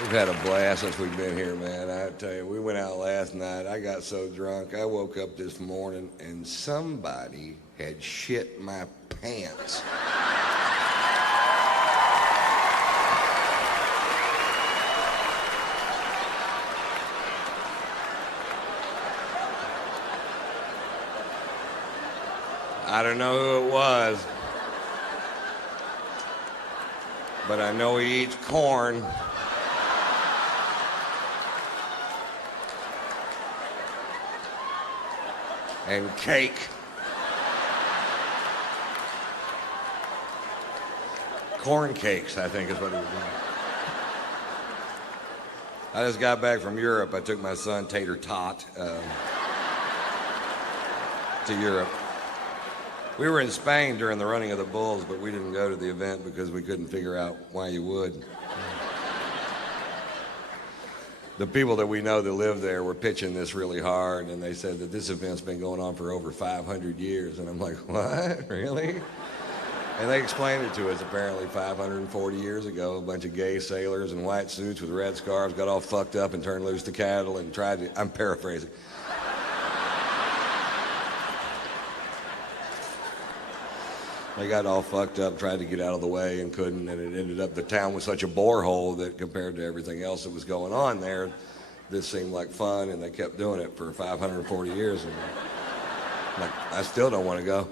We've had a blast since we've been here, man. I tell you, we went out last night. I got so drunk. I woke up this morning and somebody had shit my pants. I don't know who it was, but I know he eats corn. And cake. Corn cakes, I think is what it was. I just got back from Europe. I took my son, Tater Tot, to Europe. We were in Spain during the running of the bulls, but we didn't go to the event because we couldn't figure out why you would. The people that we know that live there were pitching this really hard, and they said that this event's been going on for over 500 years. And I'm like, what? Really? And they explained it to us. Apparently 540 years ago, a bunch of gay sailors in white suits with red scarves got all fucked up and turned loose the cattle and tried to, I'm paraphrasing. They got all fucked up, tried to get out of the way and couldn't, and it ended up, the town was such a borehole that compared to everything else that was going on there, this seemed like fun, and they kept doing it for 540 years. And like, I still don't want to go.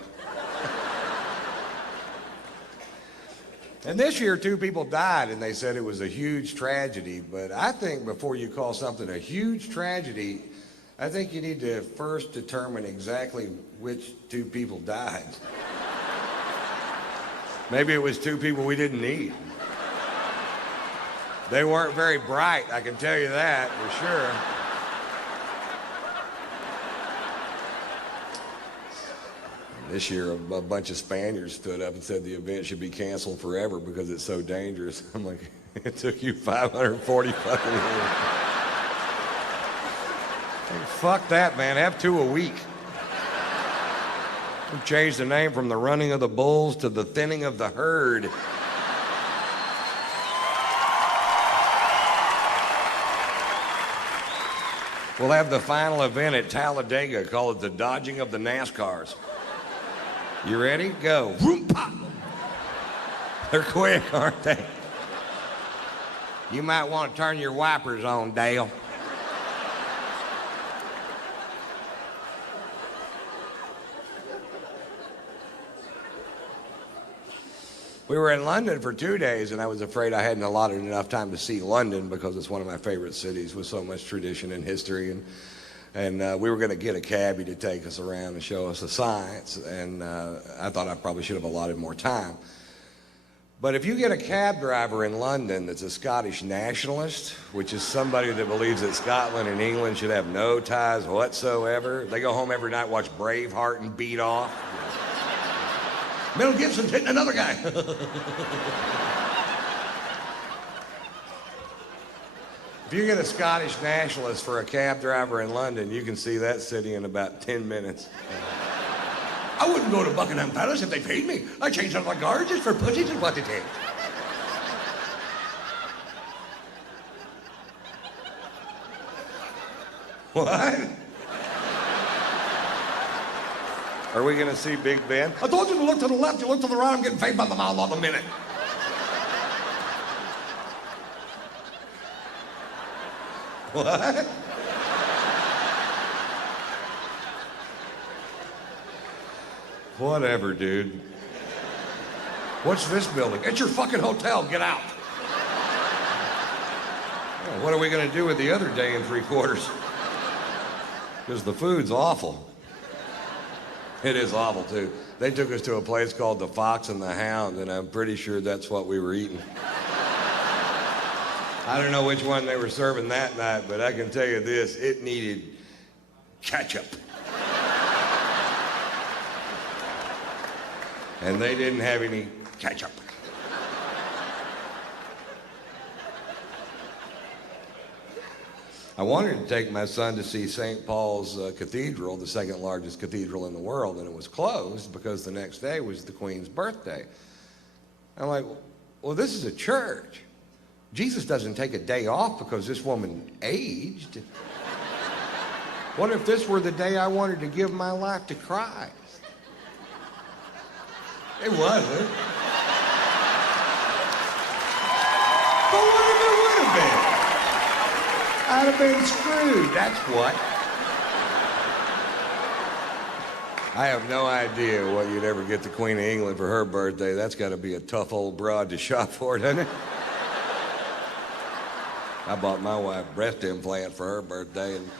And this year, 2 people died, and they said it was a huge tragedy, but I think before you call something a huge tragedy, I think you need to first determine exactly which 2 people died. Maybe it was 2 people we didn't need. They weren't very bright, I can tell you that for sure. This year, a bunch of Spaniards stood up and said the event should be canceled forever because it's so dangerous. I'm like, it took you 540 fucking years. Hey, fuck that, man. Have 2 a week. We changed the name from the running of the bulls to the thinning of the herd. We'll have the final event at Talladega, call it the dodging of the NASCARs. You ready? Go. Vroom, pop. They're quick, aren't they? You might want to turn your wipers on, Dale. We were in London for 2 days, and I was afraid I hadn't allotted enough time to see London because it's one of my favorite cities with so much tradition and history. And we were going to get a cabbie to take us around and show us the sights, and I thought I probably should have allotted more time. But if you get a cab driver in London that's a Scottish nationalist, which is somebody that believes that Scotland and England should have no ties whatsoever, they go home every night, watch Braveheart and beat off. Mel Gibson's hitting another guy. If you get a Scottish nationalist for a cab driver in London, you can see that city in about 10 minutes. I wouldn't go to Buckingham Palace if they paid me. I changed out my guards just for pussies and what it is. What? Are we going to see Big Ben? I told you to look to the left, you look to the right, I'm getting paid by the mile on the minute. What? Whatever, dude. What's this building? It's your fucking hotel, get out. Well, what are we going to do with the other day and 3/4? Because the food's awful. It is awful, too. They took us to a place called the Fox and the Hound, and I'm pretty sure that's what we were eating. I don't know which one they were serving that night, but I can tell you this, it needed ketchup. And they didn't have any ketchup. I wanted to take my son to see St. Paul's Cathedral, the 2nd largest cathedral in the world, and it was closed because the next day was the Queen's birthday. I'm like, well, this is a church. Jesus doesn't take a day off because this woman aged. What if this were the day I wanted to give my life to Christ? It wasn't. But what if it would have been? I'd have been screwed, that's what. I have no idea what you'd ever get the Queen of England for her birthday. That's got to be a tough old broad to shop for, doesn't it? I bought my wife a breast implant for her birthday, and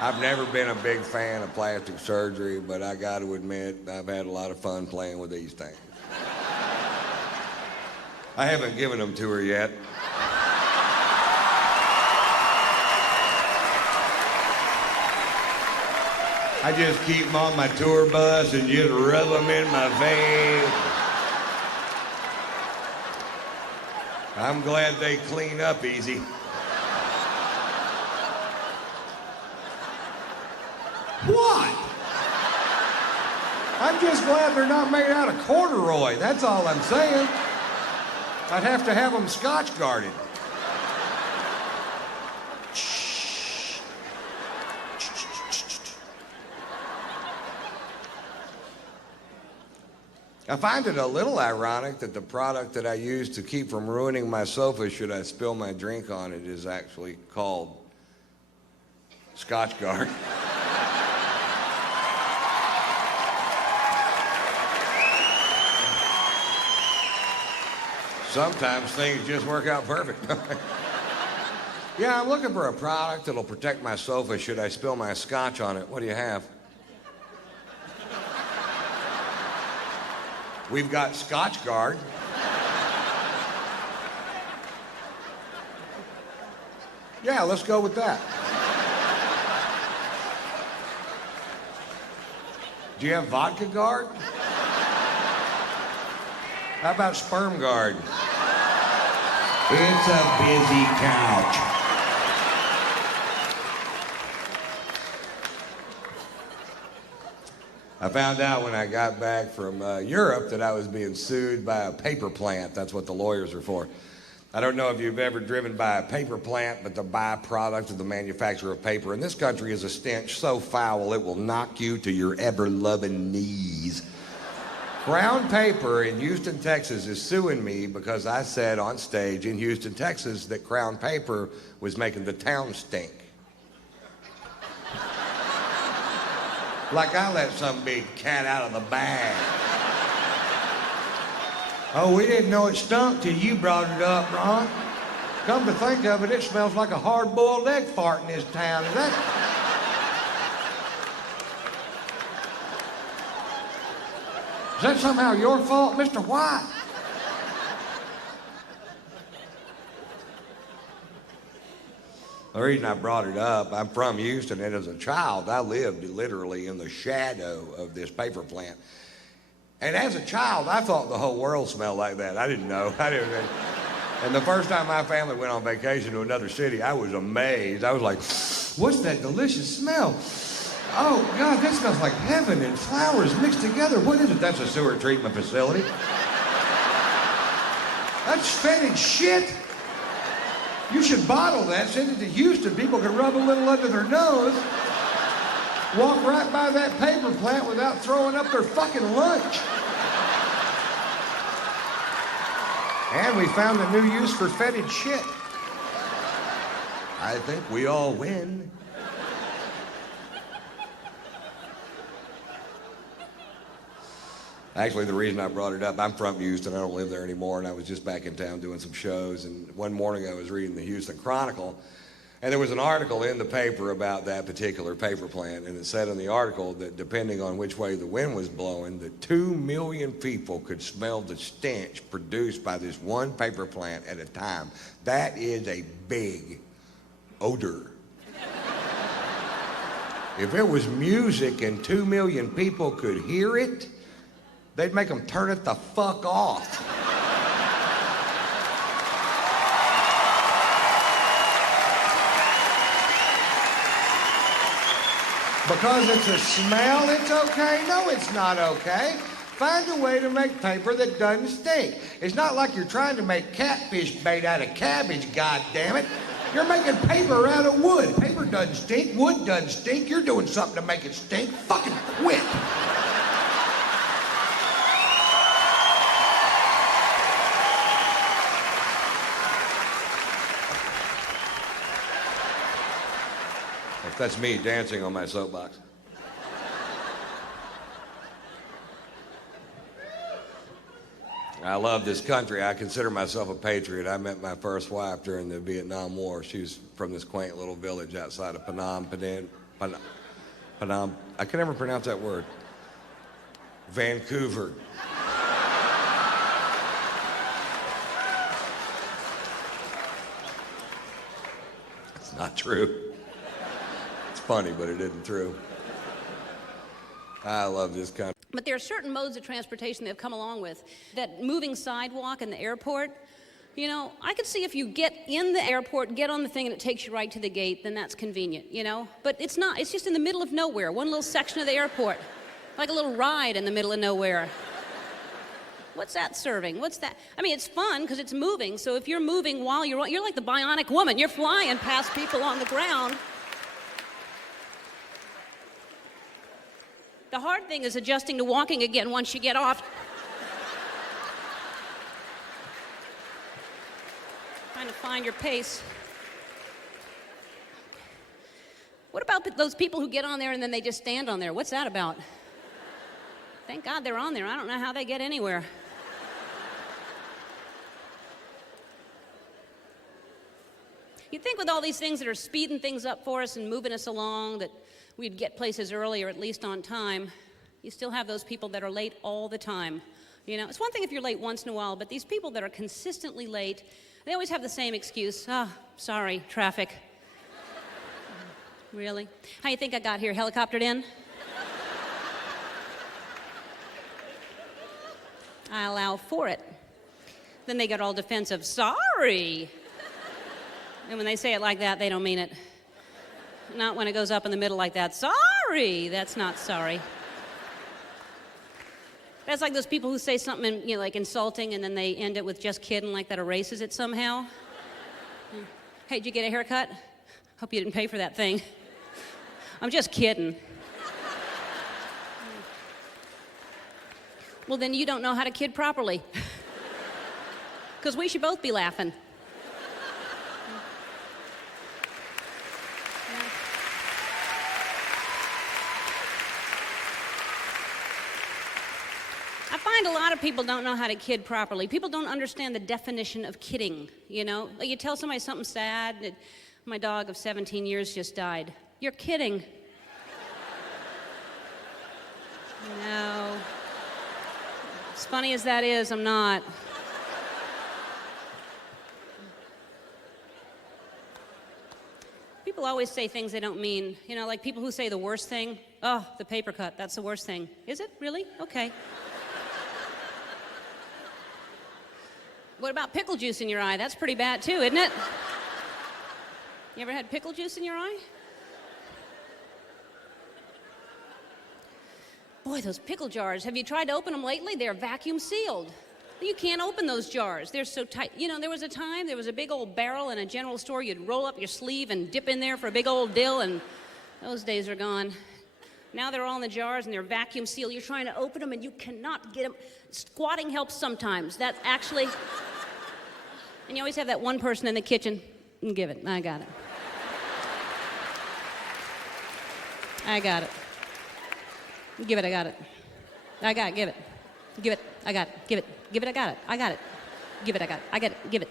I've never been a big fan of plastic surgery, but I got to admit, I've had a lot of fun playing with these things. I haven't given them to her yet. I just keep them on my tour bus and just rub them in my face. I'm glad they clean up easy. What? I'm just glad they're not made out of corduroy. That's all I'm saying. I'd have to have them Scotch guarded. I find it a little ironic that the product that I use to keep from ruining my sofa should I spill my drink on it is actually called Scotch Guard. Sometimes things just work out perfect. Yeah, I'm looking for a product that'll protect my sofa should I spill my scotch on it. What do you have? We've got Scotch Guard. Yeah, let's go with that. Do you have Vodka Guard? How about Sperm Guard? It's a busy couch. I found out when I got back from Europe that I was being sued by a paper plant. That's what the lawyers are for. I don't know if you've ever driven by a paper plant, but the byproduct of the manufacture of paper in this country is a stench so foul it will knock you to your ever-loving knees. Crown Paper in Houston, Texas is suing me because I said on stage in Houston, Texas that Crown Paper was making the town stink. Like I let some big cat out of the bag. Oh, we didn't know it stunk till you brought it up, Ron. Come to think of it, it smells like a hard-boiled egg fart in this town. Is that somehow your fault, Mr. White? The reason I brought it up, I'm from Houston, and as a child, I lived literally in the shadow of this paper plant. And as a child, I thought the whole world smelled like that. I didn't know. And the first time my family went on vacation to another city, I was amazed. I was like, what's that delicious smell? Oh, God, that smells like heaven and flowers mixed together. What is it? That's a sewer treatment facility. That's fetid shit. You should bottle that, send it to Houston. People can rub a little under their nose, walk right by that paper plant without throwing up their fucking lunch. And we found a new use for fetid shit. I think we all win. Actually, the reason I brought it up, I'm from Houston. I don't live there anymore, and I was just back in town doing some shows. And one morning I was reading the Houston Chronicle, and there was an article in the paper about that particular paper plant. And it said in the article that depending on which way the wind was blowing, that 2 million people could smell the stench produced by this one paper plant at a time. That is a big odor. If it was music and 2 million people could hear it, they'd make them turn it the fuck off. Because it's a smell, it's okay? No, it's not okay. Find a way to make paper that doesn't stink. It's not like you're trying to make catfish bait out of cabbage, goddammit. You're making paper out of wood. Paper doesn't stink, wood doesn't stink. You're doing something to make it stink. Fucking quit. That's me dancing on my soapbox. I love this country. I consider myself a patriot. I met my first wife during the Vietnam War. She was from this quaint little village outside of Phnom Penh. I can never pronounce that word. Vancouver. It's not true. It's funny, but it isn't true. I love this country. But there are certain modes of transportation that have come along with. That moving sidewalk in the airport, you know, I could see if you get in the airport, get on the thing and it takes you right to the gate, then that's convenient, you know? But it's not, it's just in the middle of nowhere, one little section of the airport. Like a little ride in the middle of nowhere. What's that serving? What's that? I mean, it's fun because it's moving, so if you're moving while you're like the bionic woman, you're flying past people on the ground. The hard thing is adjusting to walking again once you get off. Trying to find your pace. What about those people who get on there and then they just stand on there? What's that about? Thank God they're on there. I don't know how they get anywhere. You'd think with all these things that are speeding things up for us and moving us along that we'd get places early or at least on time. You still have those people that are late all the time. You know, it's one thing if you're late once in a while, but these people that are consistently late, they always have the same excuse. Sorry, traffic. Really? How you think I got here? Helicoptered in? I allow for it. Then they get all defensive. Sorry. And when they say it like that, they don't mean it. Not when it goes up in the middle like that. Sorry, that's not sorry. That's like those people who say something, you know, like insulting, and then they end it with just kidding, like that erases it somehow. Hey, did you get a haircut? Hope you didn't pay for that thing. I'm just kidding. Well, then you don't know how to kid properly. Because we should both be laughing. I find a lot of people don't know how to kid properly. People don't understand the definition of kidding, you know? Like you tell somebody something sad, that my dog of 17 years just died. You're kidding. No. As funny as that is, I'm not. People always say things they don't mean. You know, like people who say the worst thing. Oh, the paper cut, that's the worst thing. Is it? Really? Okay. What about pickle juice in your eye? That's pretty bad too, isn't it? You ever had pickle juice in your eye? Boy, those pickle jars. Have you tried to open them lately? They're vacuum sealed. You can't open those jars. They're so tight. You know, there was a big old barrel in a general store. You'd roll up your sleeve and dip in there for a big old dill, and those days are gone. Now they're all in the jars and they're vacuum sealed. You're trying to open them and you cannot get them. Squatting helps sometimes. That's actually... And you always have that one person in the kitchen. Give it. I got it. I got it. Give it. I got it. I got it. Give it. Give it. I got it. Give it. Give it. I got it. I got it. Give it. I got it. I got it. Give it.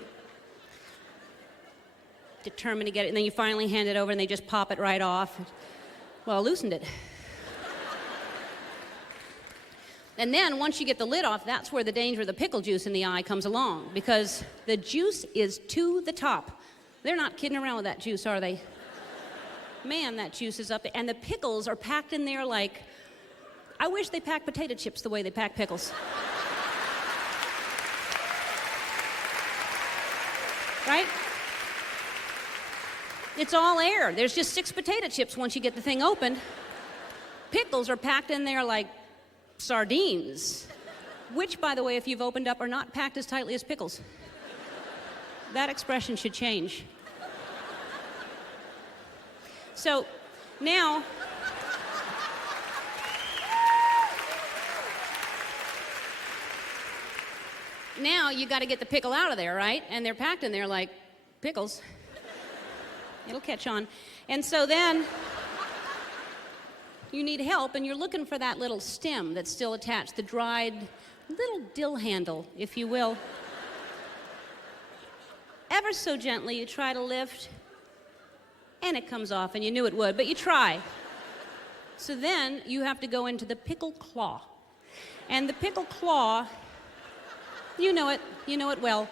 Determined to get it. And then you finally hand it over and they just pop it right off. Well, I loosened it. And then once you get the lid off, that's where the danger of the pickle juice in the eye comes along, because the juice is to the top. They're not kidding around with that juice, are they? Man, that juice is up there. And the pickles are packed in there like, I wish they packed potato chips the way they pack pickles. Right? It's all air. There's just 6 potato chips once you get the thing opened. Pickles are packed in there like sardines. which, by the way, if you've opened up, are not packed as tightly as pickles. That expression should change. So now, you got to get the pickle out of there, right? And they're packed in there like pickles. It'll catch on. And so then you need help, and you're looking for that little stem that's still attached, the dried little dill handle, if you will. Ever so gently, you try to lift, and it comes off, and you knew it would, but you try. So then you have to go into the pickle claw. And the pickle claw, you know it well.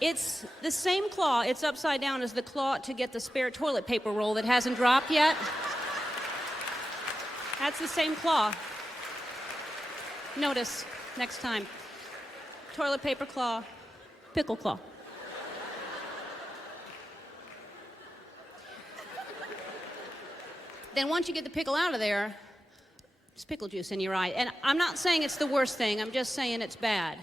It's the same claw, it's upside down as the claw to get the spare toilet paper roll that hasn't dropped yet. That's the same claw. Notice next time. Toilet paper claw, pickle claw. Then once you get the pickle out of there, there's pickle juice in your eye. And I'm not saying it's the worst thing, I'm just saying it's bad.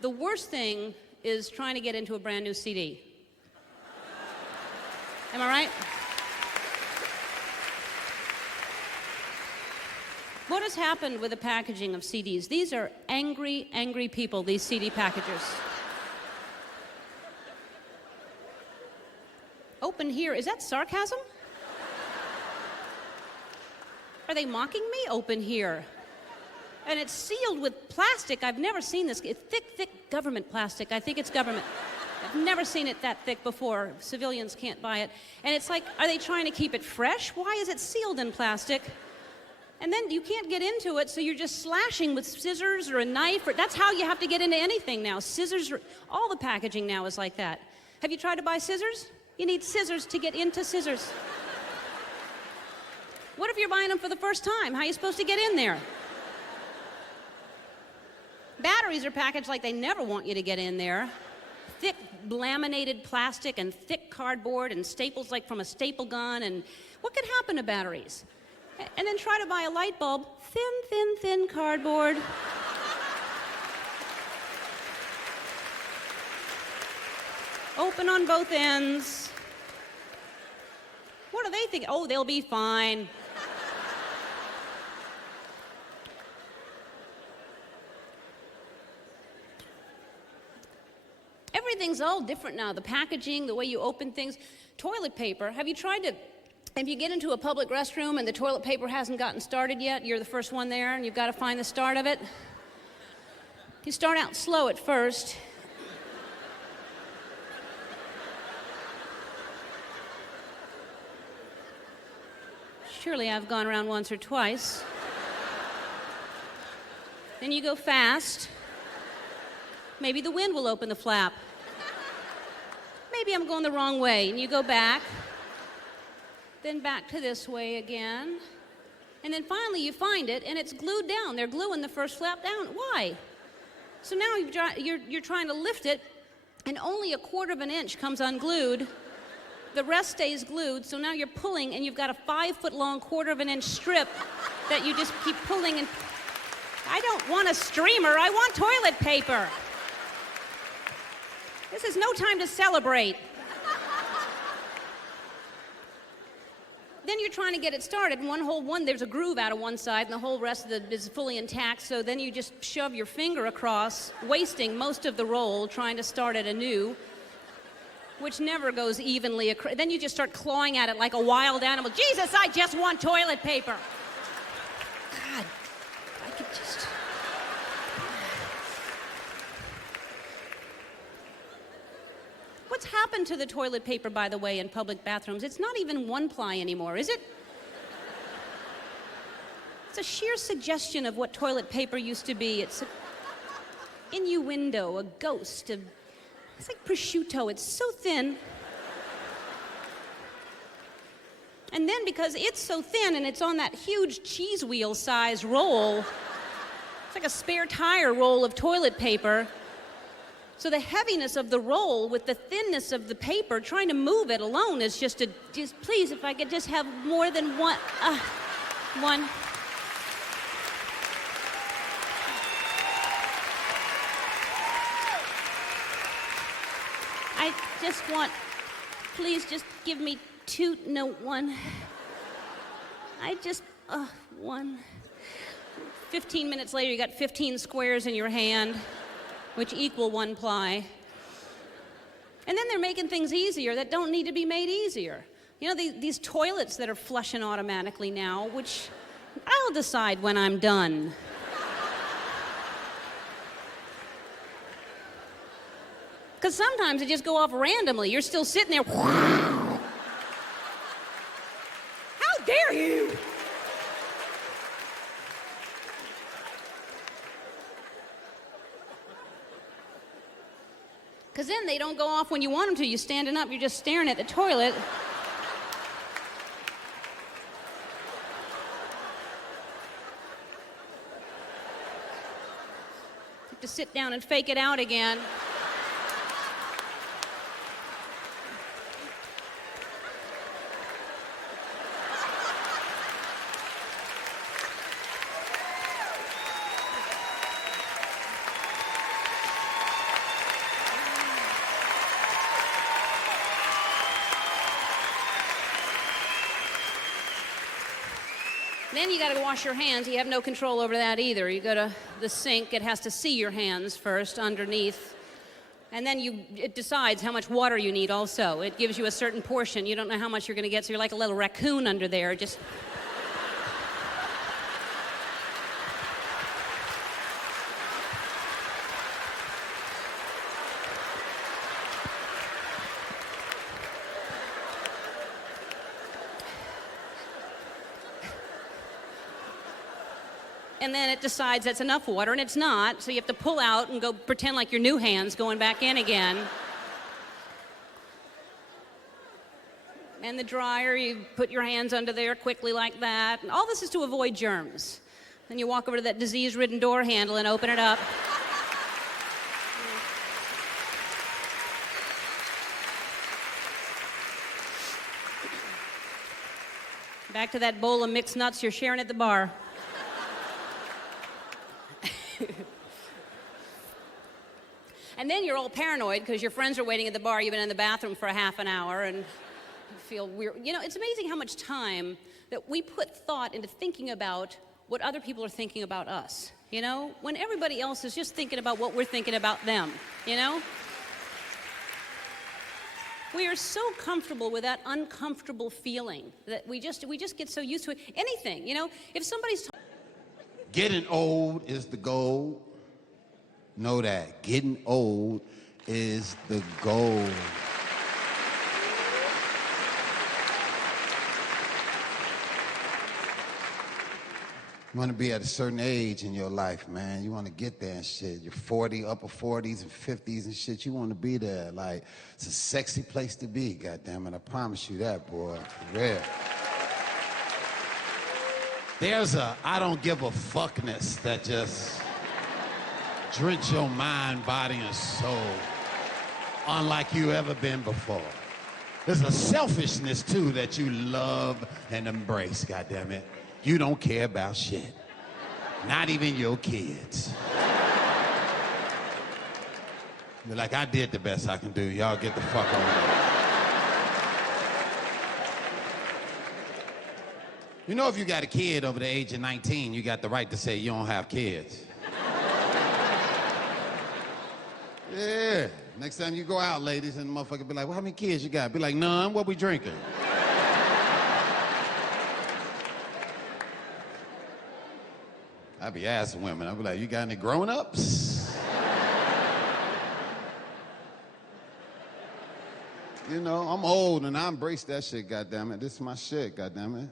The worst thing is trying to get into a brand new CD. Am I right? What has happened with the packaging of CDs? These are angry, angry people, these CD packagers. Open here, is that sarcasm? Are they mocking me? Open here. And it's sealed with plastic. I've never seen this. It's thick, thick government plastic. I think it's government. I've never seen it that thick before. Civilians can't buy it. And it's like, are they trying to keep it fresh? Why is it sealed in plastic? And then you can't get into it, so you're just slashing with scissors or a knife. That's how you have to get into anything now. Scissors, all the packaging now is like that. Have you tried to buy scissors? You need scissors to get into scissors. What if you're buying them for the first time? How are you supposed to get in there? Batteries are packaged like they never want you to get in there. Thick laminated plastic and thick cardboard and staples like from a staple gun. And what could happen to batteries? And then try to buy a light bulb. Thin, thin, thin cardboard. Open on both ends. What do they think? Oh, they'll be fine. Everything's all different now. The packaging, the way you open things. Toilet paper. Have you tried to, if you get into a public restroom and the toilet paper hasn't gotten started yet, you're the first one there and you've got to find the start of it. You start out slow at first. Surely I've gone around once or twice. Then you go fast. Maybe the wind will open the flap. Maybe I'm going the wrong way, and you go back, then back to this way again, and then finally you find it, and it's glued down. They're gluing the first flap down. Why? So now you're trying to lift it, and only 1/4 of an inch comes unglued. The rest stays glued, so now you're pulling, and you've got a 5-foot-long 1/4 of an inch strip that you just keep pulling. And I don't want a streamer. I want toilet paper. This is no time to celebrate. Then you're trying to get it started, and there's a groove out of one side, and the whole rest of it is fully intact, so then you just shove your finger across, wasting most of the roll, trying to start it anew, which never goes evenly across. Then you just start clawing at it like a wild animal. Jesus, I just want toilet paper. God, I could just... What's happened to the toilet paper, by the way, in public bathrooms? It's not even 1-ply anymore, is it? It's a sheer suggestion of what toilet paper used to be. It's an innuendo, a ghost. It's like prosciutto. It's so thin. And then because it's so thin and it's on that huge cheese wheel size roll, it's like a spare tire roll of toilet paper. So the heaviness of the roll with the thinness of the paper, trying to move it alone is just please, if I could just have more than one. just want, please just give me two, no, one. I just, one. 15 minutes later, you got 15 squares in your hand, which equal 1 ply. And then they're making things easier that don't need to be made easier. You know, these toilets that are flushing automatically now, which I'll decide when I'm done. Because sometimes they just go off randomly. You're still sitting there. How dare you? Because then they don't go off when you want them to. You're standing up, you're just staring at the toilet. You have to sit down and fake it out again. Then you got to wash your hands. You have no control over that either. You go to the sink. It has to see your hands first underneath. And then it decides how much water you need also. It gives you a certain portion. You don't know how much you're going to get, so you're like a little raccoon under there. Just... And then it decides that's enough water, and it's not, so you have to pull out and go pretend like your new hand's going back in again. And the dryer, you put your hands under there quickly like that. And all this is to avoid germs. Then you walk over to that disease-ridden door handle and open it up. Back to that bowl of mixed nuts you're sharing at the bar. And then you're all paranoid because your friends are waiting at the bar. You've been in the bathroom for a half an hour and you feel weird. You know, it's amazing how much time that we put thought into thinking about what other people are thinking about us, you know, when everybody else is just thinking about what we're thinking about them, you know? We are so comfortable with that uncomfortable feeling that we just get so used to it. Anything, you know, if somebody's... Getting old is the goal. Know that. Getting old is the goal. You want to be at a certain age in your life, man. You want to get there and shit. You're 40, upper 40s and 50s and shit. You want to be there. Like, it's a sexy place to be, goddammit. I promise you that, boy. For real. There's a I don't give a fuckness that just drench your mind, body, and soul unlike you ever been before. There's a selfishness, too, that you love and embrace, goddammit. You don't care about shit. Not even your kids. You're like, I did the best I can do. Y'all get the fuck on. You know, if you got a kid over the age of 19, you got the right to say you don't have kids. Yeah. Next time you go out, ladies, and the motherfucker be like, well, how many kids you got? Be like, none. What we drinking? I be asking women. I be like, you got any grown-ups? You know, I'm old and I embrace that shit, goddammit. This is my shit, goddammit.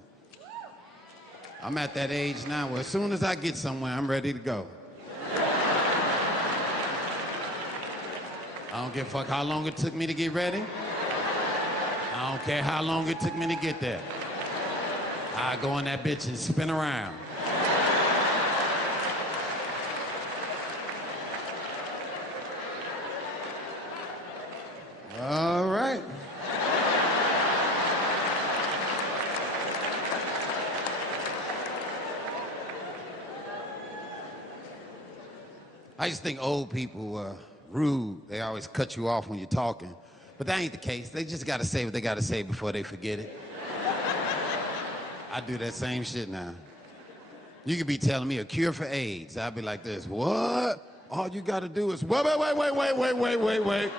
I'm at that age now where as soon as I get somewhere, I'm ready to go. I don't give a fuck how long it took me to get ready. I don't care how long it took me to get there. I go in that bitch and spin around. All right. I used to think old people were rude. They always cut you off when you're talking. But that ain't the case. They just gotta say what they gotta say before they forget it. I do that same shit now. You could be telling me a cure for AIDS. I'd be like this, what? All you gotta do is, wait.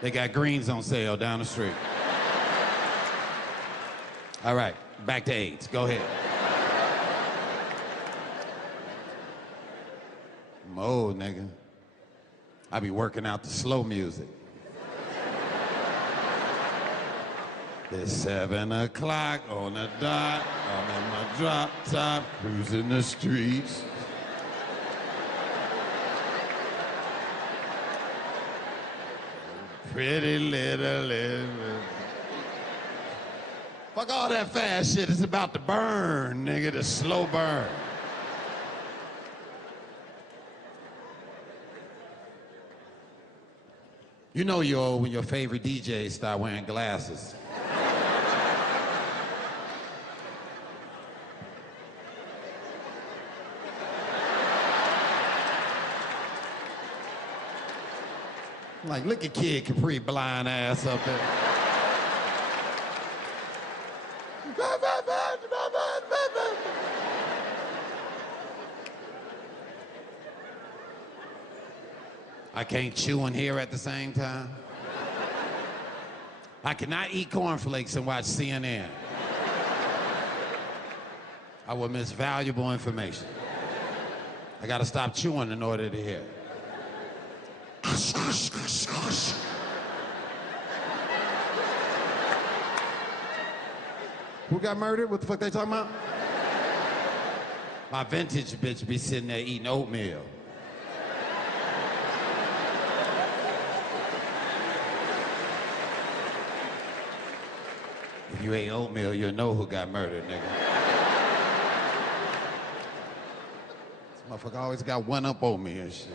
They got greens on sale down the street. All right, back to AIDS. Go ahead. I'm old, nigga. I be working out the slow music. It's 7 o'clock on the dot. I'm in my drop top, cruising the streets. Pretty little. Fuck all that fast shit. It's about to burn, nigga. The slow burn. You know you're old when your favorite DJs start wearing glasses. Like, look at Kid Capri blind ass up there. I can't chew and hear at the same time. I cannot eat cornflakes and watch CNN. I will miss valuable information. I gotta stop chewing in order to hear. Who got murdered? What the fuck they talking about? My vintage bitch be sitting there eating oatmeal. If you ate oatmeal, you'll know who got murdered, nigga. This motherfucker always got one up on me and shit.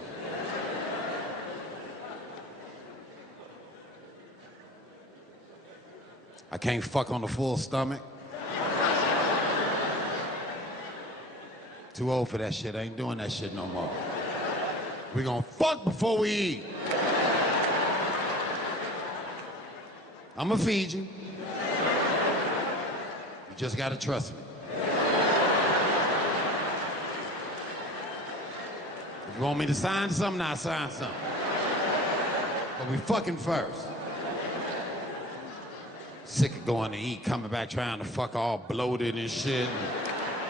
I can't fuck on a full stomach. Too old for that shit. I ain't doing that shit no more. We gonna fuck before we eat. I'ma feed you. You just gotta trust me. If you want me to sign something, I'll sign something. But we fucking first. Sick of going to eat, coming back trying to fuck all bloated and shit.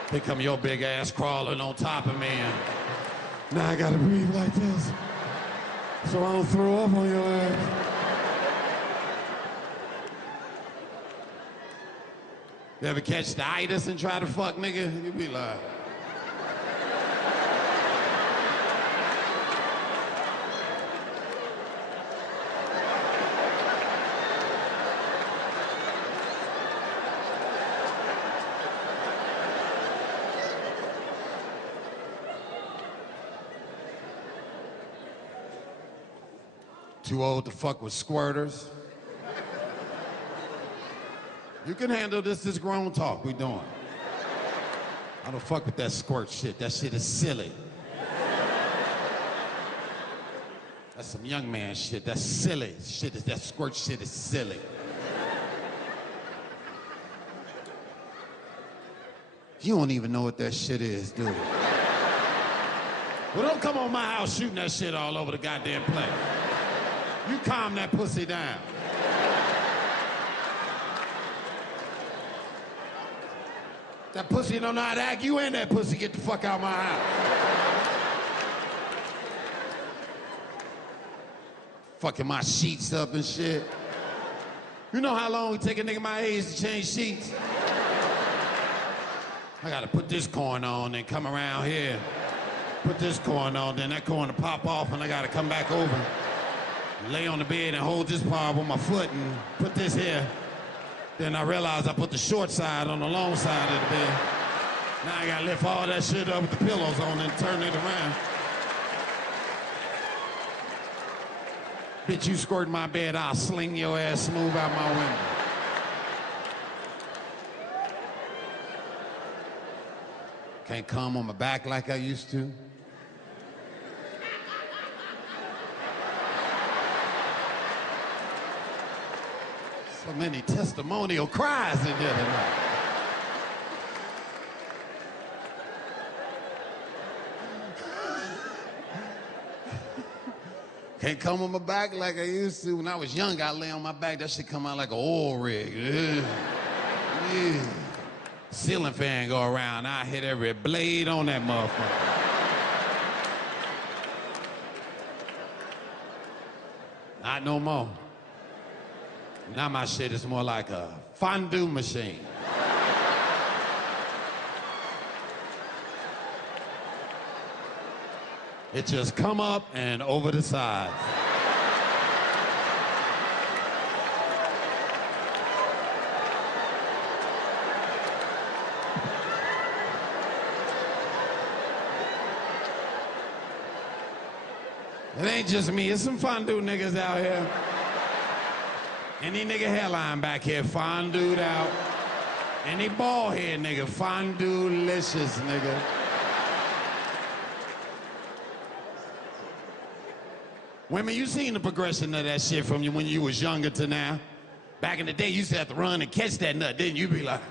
Here come your big ass crawling on top of me, and now I gotta breathe like this so I don't throw up on your ass. You ever catch the itis and try to fuck, nigga? You be like... Too old to fuck with squirters. You can handle this grown talk we doing. I don't fuck with that squirt shit. That shit is silly. That's some young man shit. That's silly. That squirt shit is silly. You don't even know what that shit is, do you? Well, don't come on my house shooting that shit all over the goddamn place. You calm that pussy down. That pussy don't know how to act. You and that pussy get the fuck out my house. Fucking my sheets up and shit. You know how long it take a nigga my age to change sheets? I gotta put this corn on and come around here. Put this corn on, then that corn will pop off and I gotta come back over. Lay on the bed and hold this part with my foot and put this here. Then I realized I put the short side on the long side of the bed. Now I gotta lift all that shit up with the pillows on and turn it around. Bitch, you squirt my bed, I'll sling your ass smooth out my window. Can't come on my back like I used to. So many testimonial cries in here tonight. Can't come on my back like I used to. When I was young, I lay on my back. That shit come out like an oil rig. Yeah. Ceiling fan go around. I hit every blade on that motherfucker. Not no more. Now my shit is more like a fondue machine. It just come up and over the sides. It ain't just me, it's some fondue niggas out here. Any nigga hairline back here, fondued out. Any bald head nigga, fondue-licious nigga. Women, you seen the progression of that shit from you when you was younger to now? Back in the day, you used to have to run and catch that nut, didn't you? Be like...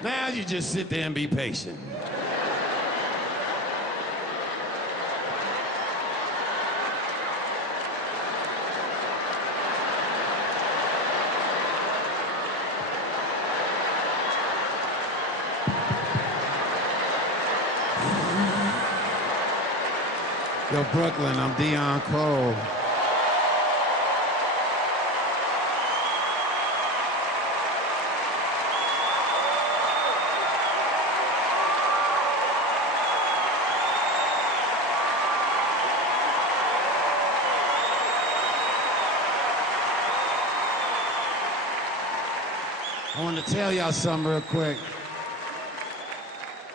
Now you just sit there and be patient. Yo, Brooklyn, I'm Deon Cole. I want to tell y'all something real quick.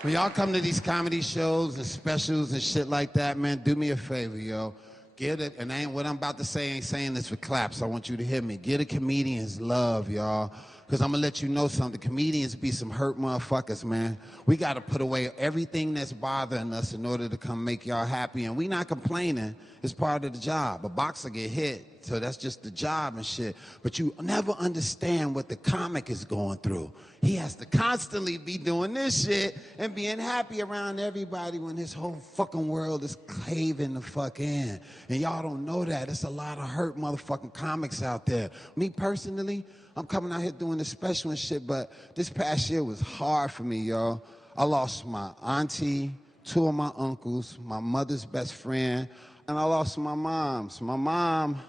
When y'all come to these comedy shows and specials and shit like that, man, do me a favor, yo. Get it, and what I'm about to say ain't saying this for claps. I want you to hear me. Get a comedian's love, y'all. Because I'm going to let you know something. Comedians be some hurt motherfuckers, man. We got to put away everything that's bothering us in order to come make y'all happy. And we not complaining. It's part of the job. A boxer get hit, so that's just the job and shit. But you never understand what the comic is going through. He has to constantly be doing this shit and being happy around everybody when his whole fucking world is caving the fuck in. And y'all don't know that. There's a lot of hurt motherfucking comics out there. Me personally, I'm coming out here doing this special and shit, but this past year was hard for me, y'all. I lost my auntie, 2 of my uncles, my mother's best friend, and I lost my mom. So my mom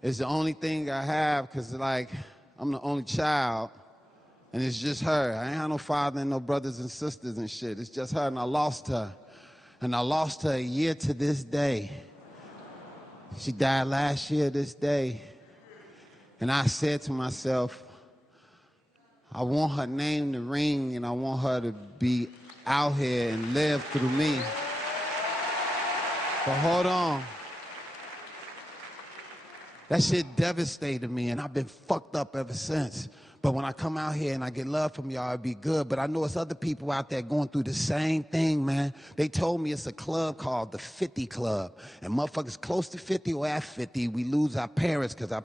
is the only thing I have because, like, I'm the only child, and it's just her. I ain't have no father and no brothers and sisters and shit. It's just her, and I lost her. And I lost her a year to this day. She died last year this day. And I said to myself, I want her name to ring, and I want her to be out here and live through me. But hold on. That shit devastated me, and I've been fucked up ever since. But when I come out here and I get love from y'all, it'd be good. But I know it's other people out there going through the same thing, man. They told me it's a club called the 50 Club. And motherfuckers close to 50 or at 50, we lose our parents because our